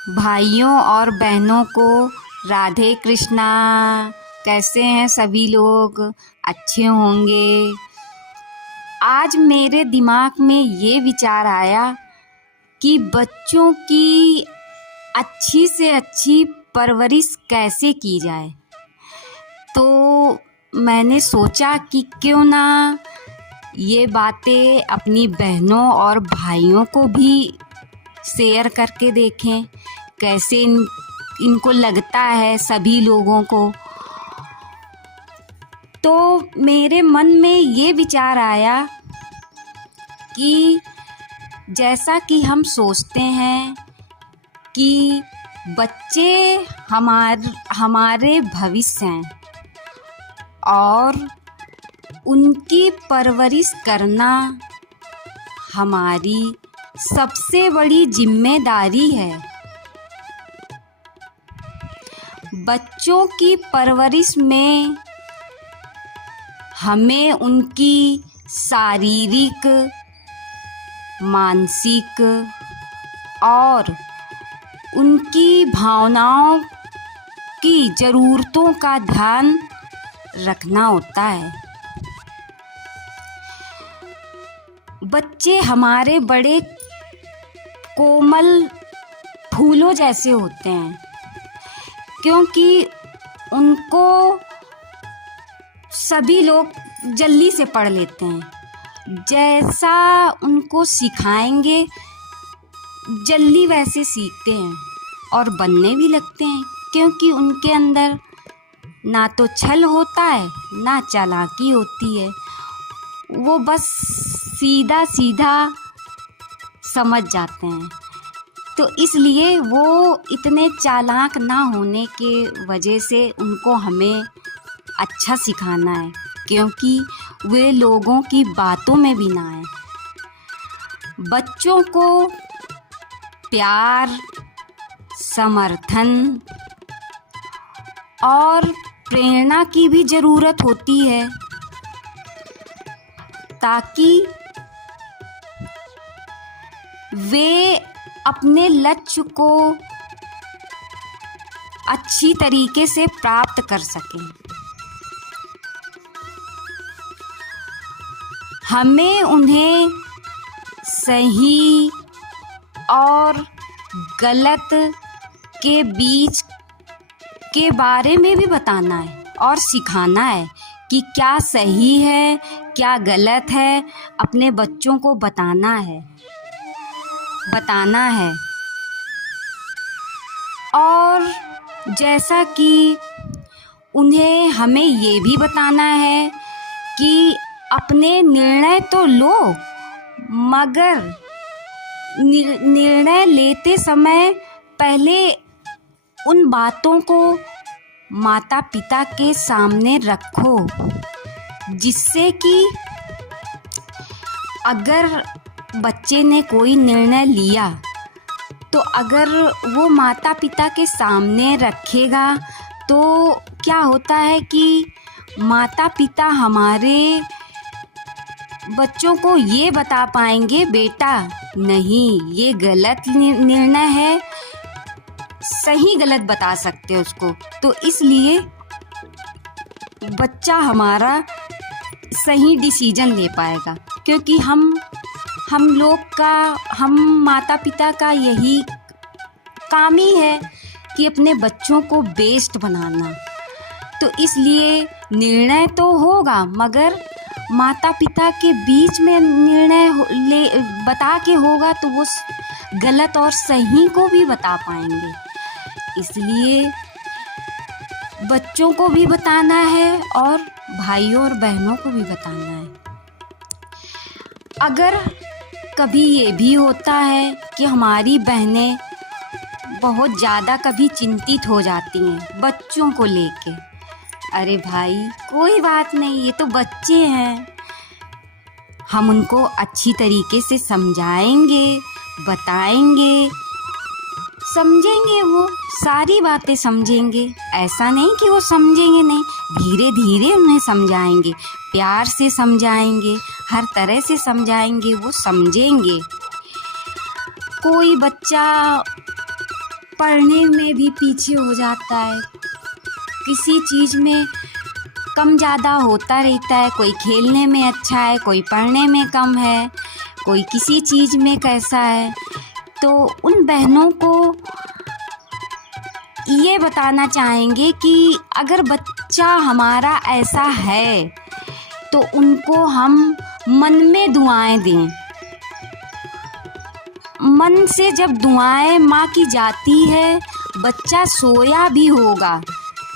भाइयों और बहनों को राधे कृष्णा। कैसे हैं सभी लोग? अच्छे होंगे। आज मेरे दिमाग में ये विचार आया कि बच्चों की अच्छी से अच्छी परवरिश कैसे की जाए। तो मैंने सोचा कि क्यों ना ये बातें अपनी बहनों और भाइयों को भी शेयर करके देखें, कैसे इनको लगता है सभी लोगों को। तो मेरे मन में ये विचार आया कि जैसा कि हम सोचते हैं कि बच्चे हमारे भविष्य हैं और उनकी परवरिश करना हमारी सबसे बड़ी जिम्मेदारी है। बच्चों की परवरिश में हमें उनकी शारीरिक, मानसिक और उनकी भावनाओं की ज़रूरतों का ध्यान रखना होता है। बच्चे हमारे बड़े कोमल फूलों जैसे होते हैं, क्योंकि उनको सभी लोग जल्दी से पढ़ लेते हैं। जैसा उनको सिखाएंगे जल्दी वैसे सीखते हैं और बनने भी लगते हैं, क्योंकि उनके अंदर ना तो छल होता है ना चालाकी होती है। वो बस सीधा सीधा समझ जाते हैं। तो इसलिए वो इतने चालाक ना होने के वजह से उनको हमें अच्छा सिखाना है, क्योंकि वे लोगों की बातों में भी ना आए। बच्चों को प्यार, समर्थन और प्रेरणा की भी ज़रूरत होती है, ताकि वे अपने लक्ष्य को अच्छी तरीके से प्राप्त कर सकें। हमें उन्हें सही और गलत के बीच के बारे में भी बताना है और सिखाना है कि क्या सही है क्या गलत है। अपने बच्चों को बताना है और जैसा कि उन्हें हमें ये भी बताना है कि अपने निर्णय तो लो, मगर निर्णय लेते समय पहले उन बातों को माता पिता के सामने रखो, जिससे कि अगर बच्चे ने कोई निर्णय लिया तो अगर वो माता पिता के सामने रखेगा तो क्या होता है कि माता पिता हमारे बच्चों को ये बता पाएंगे, बेटा नहीं ये गलत निर्णय है, सही गलत बता सकते हैं उसको। तो इसलिए बच्चा हमारा सही डिसीजन ले पाएगा, क्योंकि हम माता पिता का यही काम ही है कि अपने बच्चों को बेस्ट बनाना। तो इसलिए निर्णय तो होगा, मगर माता पिता के बीच में निर्णय बता के होगा तो वो गलत और सही को भी बता पाएंगे। इसलिए बच्चों को भी बताना है और भाइयों और बहनों को भी बताना है। अगर कभी ये भी होता है कि हमारी बहनें बहुत ज़्यादा कभी चिंतित हो जाती हैं बच्चों को लेके, अरे भाई कोई बात नहीं, ये तो बच्चे हैं, हम उनको अच्छी तरीके से समझाएंगे, बताएंगे, समझेंगे, वो सारी बातें समझेंगे। ऐसा नहीं कि वो समझेंगे नहीं, धीरे धीरे उन्हें समझाएंगे, प्यार से समझाएंगे, हर तरह से समझाएंगे, वो समझेंगे। कोई बच्चा पढ़ने में भी पीछे हो जाता है, किसी चीज़ में कम ज़्यादा होता रहता है। कोई खेलने में अच्छा है, कोई पढ़ने में कम है, कोई किसी चीज़ में कैसा है। तो उन बहनों को ये बताना चाहेंगे कि अगर बच्चा हमारा ऐसा है तो उनको हम मन में दुआएं दें। मन से जब दुआएं माँ की जाती है, बच्चा सोया भी होगा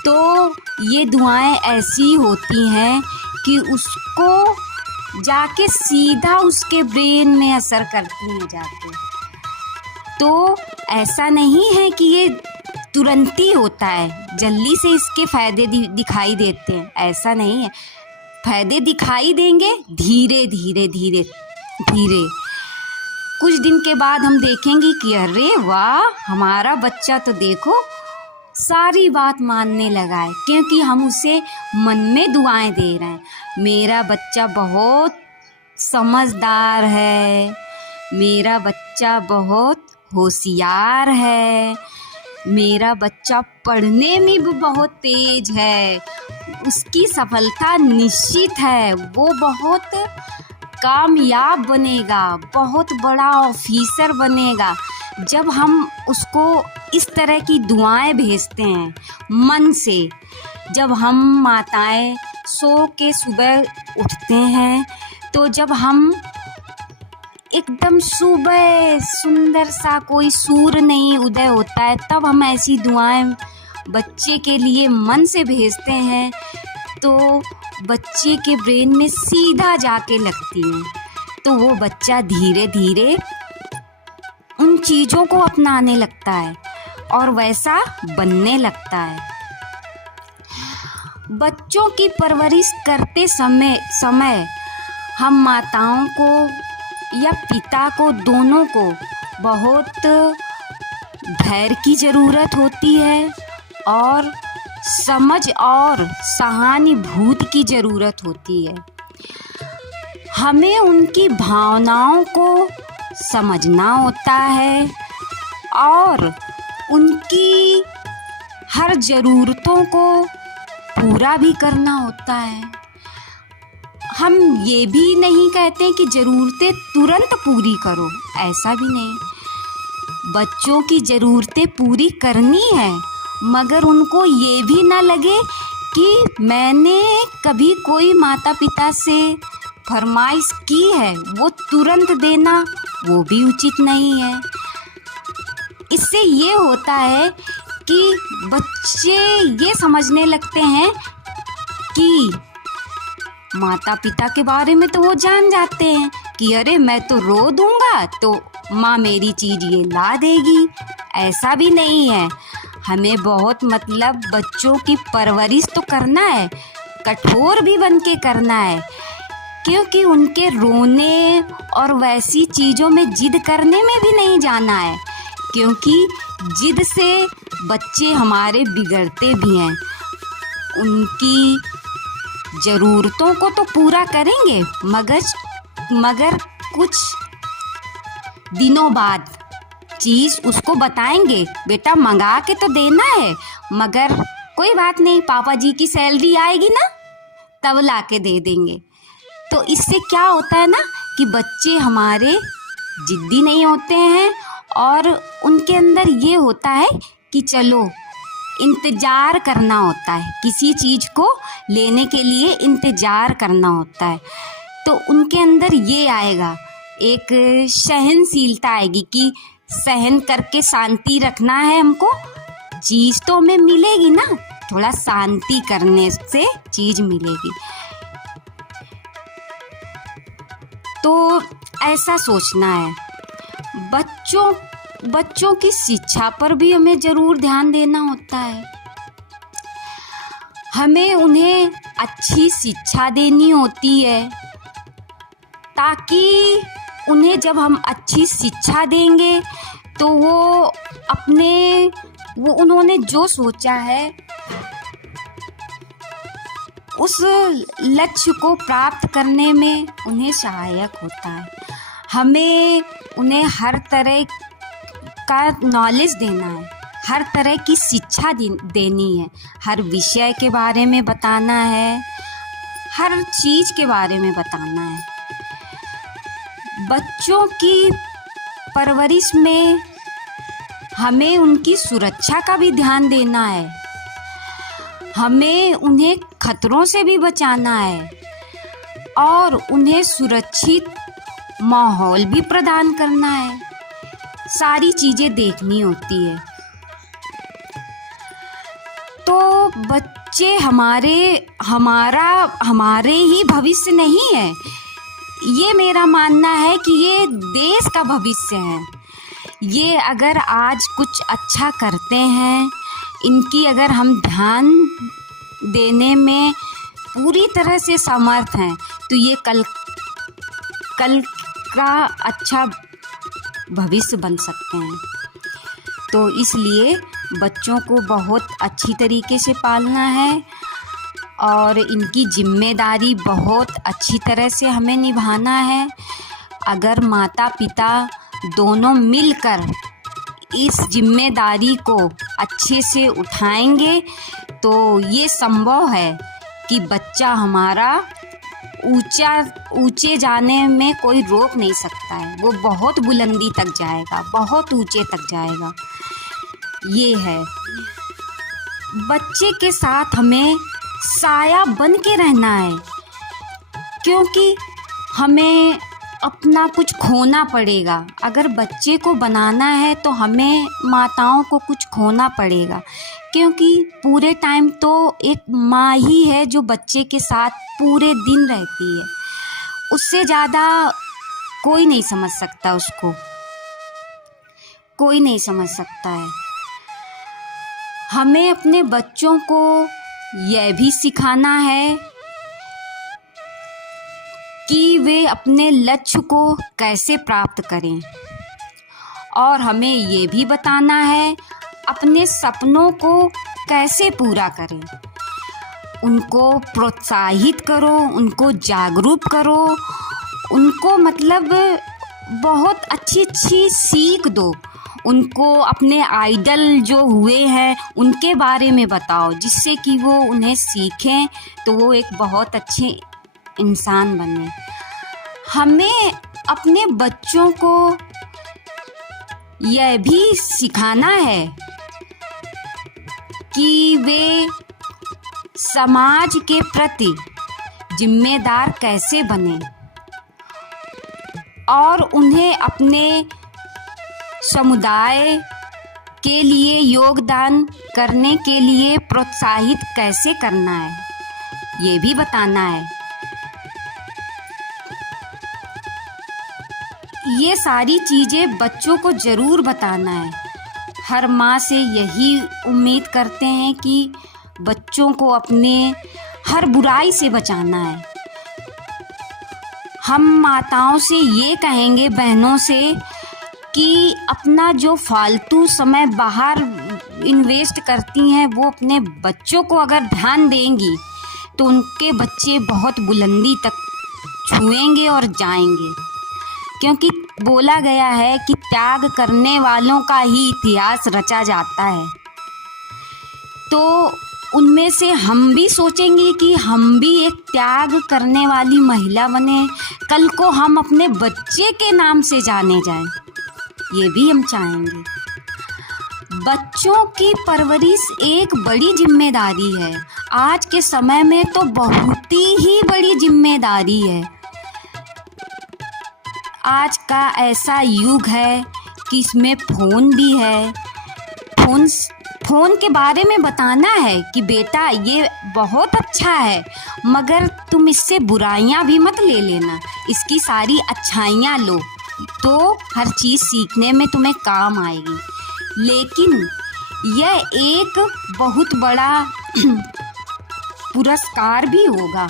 तो ये दुआएं ऐसी होती हैं कि उसको जाके सीधा उसके ब्रेन में असर करती हैं जाके। तो ऐसा नहीं है कि ये तुरंत ही होता है, जल्दी से इसके फ़ायदे दिखाई देते हैं, ऐसा नहीं है। फ़ायदे दिखाई देंगे धीरे धीरे धीरे धीरे। कुछ दिन के बाद हम देखेंगे कि अरे वाह, हमारा बच्चा तो देखो सारी बात मानने लगा है, क्योंकि हम उसे मन में दुआएं दे रहे हैं। मेरा बच्चा बहुत समझदार है, मेरा बच्चा बहुत होशियार है, मेरा बच्चा पढ़ने में भी बहुत तेज है, उसकी सफलता निश्चित है, वो बहुत कामयाब बनेगा, बहुत बड़ा ऑफिसर बनेगा। जब हम उसको इस तरह की दुआएं भेजते हैं मन से, जब हम माताएं सो के सुबह उठते हैं, तो जब हम एकदम सुबह सुंदर सा कोई सूर्य नहीं उदय होता है, तब हम ऐसी दुआएं बच्चे के लिए मन से भेजते हैं तो बच्चे के ब्रेन में सीधा जाके लगती हैं। तो वो बच्चा धीरे धीरे उन चीज़ों को अपनाने लगता है और वैसा बनने लगता है। बच्चों की परवरिश करते समय हम माताओं को या पिता को, दोनों को बहुत धैर्य की ज़रूरत होती है और समझ और सहानुभूति की ज़रूरत होती है। हमें उनकी भावनाओं को समझना होता है और उनकी हर ज़रूरतों को पूरा भी करना होता है। हम ये भी नहीं कहते कि ज़रूरतें तुरंत पूरी करो, ऐसा भी नहीं। बच्चों की ज़रूरतें पूरी करनी है, मगर उनको ये भी ना लगे कि मैंने कभी कोई माता पिता से फरमाइश की है, वो तुरंत देना वो भी उचित नहीं है। इससे ये होता है कि बच्चे ये समझने लगते हैं कि माता पिता के बारे में तो वो जान जाते हैं कि अरे मैं तो रो दूंगा तो माँ मेरी चीज़ ये ला देगी। ऐसा भी नहीं है। हमें बहुत बच्चों की परवरिश तो करना है, कठोर भी बन के करना है, क्योंकि उनके रोने और वैसी चीज़ों में जिद करने में भी नहीं जाना है, क्योंकि जिद से बच्चे हमारे बिगड़ते भी हैं। उनकी ज़रूरतों को तो पूरा करेंगे, मगर कुछ दिनों बाद चीज़ उसको बताएंगे, बेटा मंगा के तो देना है, मगर कोई बात नहीं, पापा जी की सैलरी आएगी ना तब ला के दे देंगे। तो इससे क्या होता है ना कि बच्चे हमारे जिद्दी नहीं होते हैं और उनके अंदर ये होता है कि चलो इंतज़ार करना होता है, किसी चीज़ को लेने के लिए इंतज़ार करना होता है। तो उनके अंदर ये आएगा, एक सहनशीलता आएगी कि सहन करके शांति रखना है हमको, चीज़ तो हमें मिलेगी ना, थोड़ा शांति करने से चीज़ मिलेगी। तो ऐसा सोचना है। बच्चों की शिक्षा पर भी हमें ज़रूर ध्यान देना होता है। हमें उन्हें अच्छी शिक्षा देनी होती है, ताकि उन्हें जब हम अच्छी शिक्षा देंगे तो वो उन्होंने जो सोचा है उस लक्ष्य को प्राप्त करने में उन्हें सहायक होता है। हमें उन्हें हर तरह का नॉलेज देना है, हर तरह की शिक्षा देनी है, हर विषय के बारे में बताना है, हर चीज़ के बारे में बताना है। बच्चों की परवरिश में हमें उनकी सुरक्षा का भी ध्यान देना है, हमें उन्हें खतरों से भी बचाना है और उन्हें सुरक्षित माहौल भी प्रदान करना है। सारी चीज़ें देखनी होती है। तो बच्चे हमारे ही भविष्य नहीं है, ये मेरा मानना है कि ये देश का भविष्य है। ये अगर आज कुछ अच्छा करते हैं, इनकी अगर हम ध्यान देने में पूरी तरह से समर्थ हैं, तो ये कल का अच्छा भविष्य बन सकते हैं। तो इसलिए बच्चों को बहुत अच्छी तरीके से पालना है और इनकी जिम्मेदारी बहुत अच्छी तरह से हमें निभाना है। अगर माता पिता दोनों मिलकर इस जिम्मेदारी को अच्छे से उठाएंगे तो ये संभव है कि बच्चा हमारा ऊंचे जाने में कोई रोक नहीं सकता है। वो बहुत बुलंदी तक जाएगा, बहुत ऊंचे तक जाएगा। ये है, बच्चे के साथ हमें साया बन के रहना है, क्योंकि हमें अपना कुछ खोना पड़ेगा। अगर बच्चे को बनाना है तो हमें माताओं को कुछ खोना पड़ेगा, क्योंकि पूरे टाइम तो एक माँ ही है जो बच्चे के साथ पूरे दिन रहती है। उससे ज़्यादा कोई नहीं समझ सकता, उसको कोई नहीं समझ सकता है। हमें अपने बच्चों को यह भी सिखाना है कि वे अपने लक्ष्य को कैसे प्राप्त करें, और हमें ये भी बताना है अपने सपनों को कैसे पूरा करें। उनको प्रोत्साहित करो, उनको जागरूक करो, उनको मतलब बहुत अच्छी अच्छी सीख दो। उनको अपने आइडल जो हुए हैं उनके बारे में बताओ, जिससे कि वो उन्हें सीखें तो वो एक बहुत अच्छे इंसान बने। हमें अपने बच्चों को यह भी सिखाना है कि वे समाज के प्रति जिम्मेदार कैसे बने और उन्हें अपने समुदाय के लिए योगदान करने के लिए प्रोत्साहित कैसे करना है, ये भी बताना है। ये सारी चीज़ें बच्चों को ज़रूर बताना है। हर माँ से यही उम्मीद करते हैं कि बच्चों को अपने हर बुराई से बचाना है। हम माताओं से ये कहेंगे, बहनों से, कि अपना जो फालतू समय बाहर इन्वेस्ट करती हैं वो अपने बच्चों को अगर ध्यान देंगी तो उनके बच्चे बहुत बुलंदी तक छुएंगे और जाएंगे। क्योंकि बोला गया है कि त्याग करने वालों का ही इतिहास रचा जाता है। तो उनमें से हम भी सोचेंगे कि हम भी एक त्याग करने वाली महिला बने, कल को हम अपने बच्चे के नाम से जाने जाएं, ये भी हम चाहेंगे। बच्चों की परवरिश एक बड़ी जिम्मेदारी है। आज के समय में तो बहुत ही बड़ी जिम्मेदारी है। आज का ऐसा युग है कि इसमें फ़ोन भी है। फ़ोन के बारे में बताना है कि बेटा ये बहुत अच्छा है, मगर तुम इससे बुराइयां भी मत ले लेना, इसकी सारी अच्छाइयां लो तो हर चीज़ सीखने में तुम्हें काम आएगी। लेकिन यह एक बहुत बड़ा पुरस्कार भी होगा।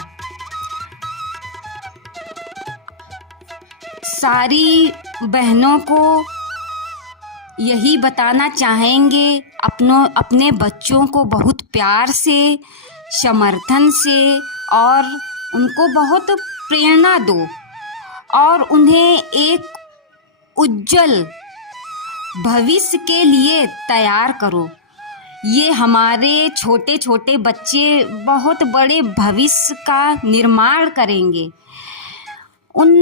सारी बहनों को यही बताना चाहेंगे, अपने बच्चों को बहुत प्यार से, समर्थन से और उनको बहुत प्रेरणा दो और उन्हें एक उज्जवल भविष्य के लिए तैयार करो। ये हमारे छोटे छोटे बच्चे बहुत बड़े भविष्य का निर्माण करेंगे। उन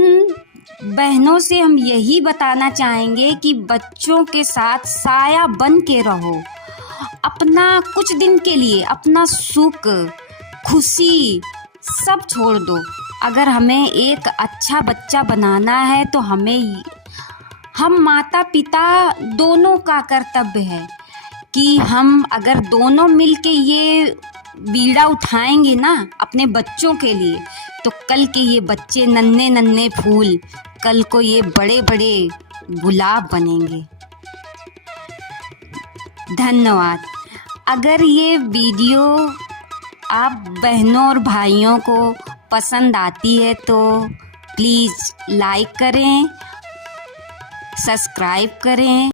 बहनों से हम यही बताना चाहेंगे कि बच्चों के साथ साया बन के रहो। अपना कुछ दिन के लिए अपना सुख खुशी सब छोड़ दो। अगर हमें एक अच्छा बच्चा बनाना है तो हम माता पिता दोनों का कर्तव्य है कि हम अगर दोनों मिलके ये बीड़ा उठाएंगे ना अपने बच्चों के लिए, तो कल के ये बच्चे नन्हे नन्हे फूल कल को ये बड़े बड़े गुलाब बनेंगे। धन्यवाद। अगर ये वीडियो आप बहनों और भाइयों को पसंद आती है तो प्लीज़ लाइक करें, सब्सक्राइब करें।